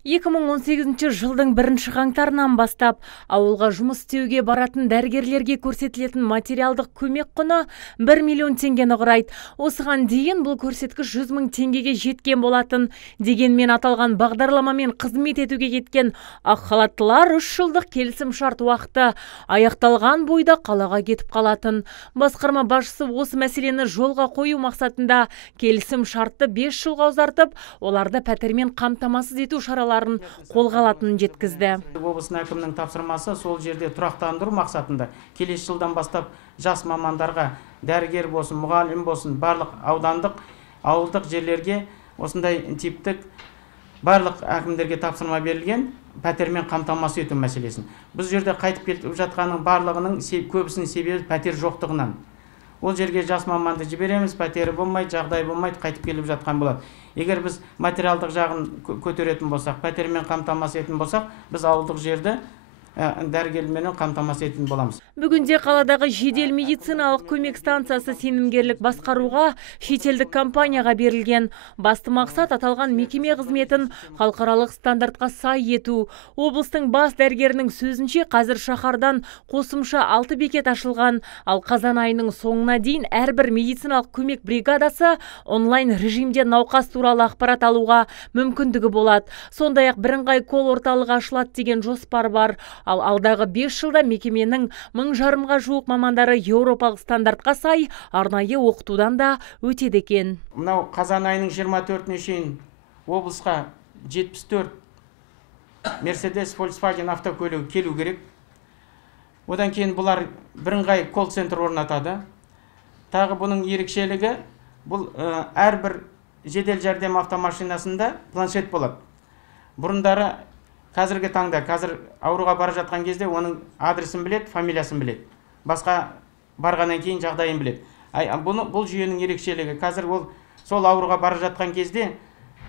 2018 жылдың 1 қаңтарынан бастап ауылға жұмыс істеуге баратын дәрігерлерге көрсетілетін материалдық көмек құны 1 миллион теңгені құрайды. Осыған дейін бұл көрсеткіш 100 мың теңгеге жеткен болатын. Дегенмен аталған бағдарламамен қызмет етуге кеткен ақ халаттылар 3 жылдық келісім шарт уақыты аяқталған бойда қалаға кетіп қалатын. Басқарма басшысы осы мәселені жолға қою мақсатында келісім шартты 5 жылға ұзартып, оларды пәтермен қамтамасыз ету шараларын қолға алатынын жеткізді. Облыстың әкімінің тапсырмасы сол жерде тұрақтандыру мақсатында келесі жылдан бастап жас мамандарға, дәрігер болсын, мұғалім болсын, барлық аудандық, ауылдық жерлерге осындай типтік барлық әкімдерге тапсырма берілген пәтермен қамтамасыз ету мәселесін. Біз жерде қайтып келіп жатқанның барлығының көбісінің себебі пәтер жоқтығынан. Ол жерге жас маманды жібереміз, пәтері болмайды, жағдай болмайды, қайтып келіп жатқан болады. Егер біз материалдық жағын көтеретін болсақ, пәтермен қамтамасыз ететін болсақ, біз ауылдық жерді дәрігерлермен қамтамасыз ететін боламыз. Бүгінде қаладағы жедел медициналық көмек станциясы сенімгерлік басқаруға шетелдік компанияға берілген. Басты мақсат аталған мекеме қызметін халықаралық стандартқа сай ету. Облыстың бас дәрігерінің сөзінше, қазір шаһардан қосымша 6 бекет ашылған, ал қазан айының соңына дейін әрбір медициналық көмек бригадасы онлайн режимде науқас туралы ақпарат алуға мүмкіндігі болады. Сондай-ақ бірыңғай колл орталығы ашылады деген жоспар бар. Ал алдағы 5 жылда мекеменің 1000-ға жуық мамандары еуропалық стандартқа сай арнайы оқытудан да өтеді екен. Мынау қазан айының 24-іне шейін облысқа 74 Mercedes Volkswagen автокөлігі келу керек. Одан кейін бұлар бірыңғай колл-центр орнатады. Тағы бұның ерекшелігі, бұл әрбір жедел жәрдем автомашинасында планшет болады. Бұрындары қазіргі таңда, қазір ауруға бара жатқан кезде оның адресін білет, фамилиясын білет. Басқа барғаннан кейін жағдайын білет. Бұл жүйенің ерекшелігі, қазір ол сол ауруға бара жатқан кезде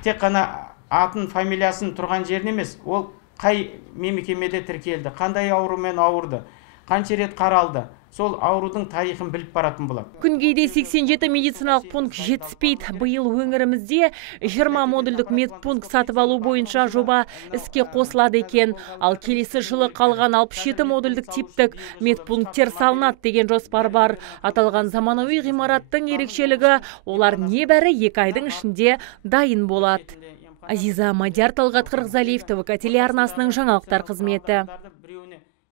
тек қана атын, фамилиясын тұрған жерін емес, ол қай мекемеде тіркелді, қандай аурумен ауырды, қанша рет қаралды, сол аурудың тарихын біліп баратын болады. Күнгейде 87 медициналық пункт жетіспейді. Биыл өңірімізде 20 модульдік медпункт сатып алу бойынша жоба іске қосылады екен. Ал келесі жылы қалған 67 модульдік типтік медпункттер салынады деген жоспар бар. Аталған заманауи ғимараттың ерекшелігі, олар небәрі 2 айдың ішінде дайын болады. Азиза Мадияр, Талғат Қырғызалиев, ТВК телеарнасының жаңалықтар қызметі.